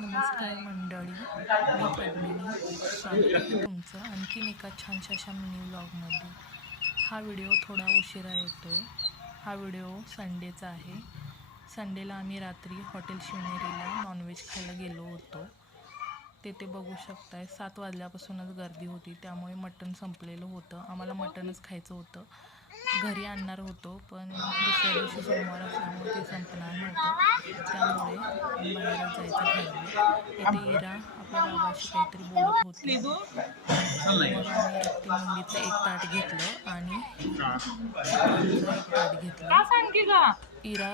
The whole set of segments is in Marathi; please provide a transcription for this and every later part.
नमस्कार मंडळी, मी पद्मिनी. स्वागत आहे तुमचं आणखीन एका छानशा अशा मिनी व्लॉगमध्ये. हा व्हिडिओ थोडा उशिरा येतो आहे. हा व्हिडिओ संडेचा आहे. संडेला आम्ही रात्री हॉटेल शिवनेरीला नॉनव्हेज खायला गेलो होतो. तेथे बघू शकताय 7 वाजल्यापासूनच गर्दी होती, त्यामुळे मटण संपलेलं होतं. आम्हाला मटणच खायचं होतं. घरी आणणार होतो, पण दुसऱ्या दिवशी सोमवार असल्यामुळे ते संपणार नव्हतं, त्यामुळे बाहेरच जायचं ठरवलं. इथे इरा आपल्या बाबाशी काहीतरी बोलत होती. मग आम्ही रक्तीमुंडीचं एक ताट घेतलं आणि चिकनचं एक ताट घेतलं. इरा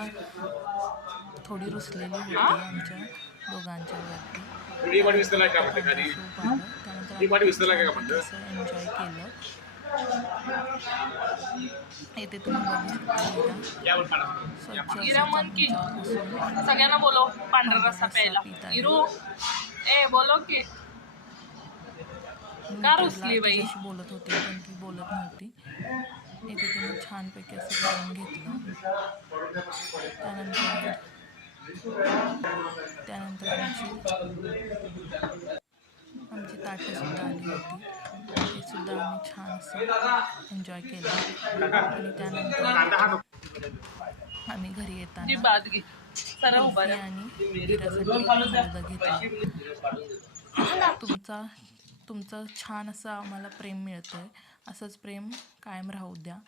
थोडी रुसलेली होती आमच्या दोघांच्या वरती. त्यानंतर एन्जॉय केलं. इथे तुम्ही बघू शकता इरा सगळ्यांना बोलो पांढरा रस्सा प्यायला. इरू ए बोलो की का रुसली बाई? बोलत होते पण ती बोलत नव्हती. इथे तिने छानपैकी असं करून घेतलं. त्यानंतर आमची ताटंसुद्धा आली होती. ते सुद्धा आम्ही छान असं एन्जॉय केलं. आणि त्यानंतर आम्ही घरी येताना आणि इरासाठी फालुदा घेतला. तुमचं छान असं आम्हाला प्रेम मिळतं आहे. असंच प्रेम कायम राहू द्या.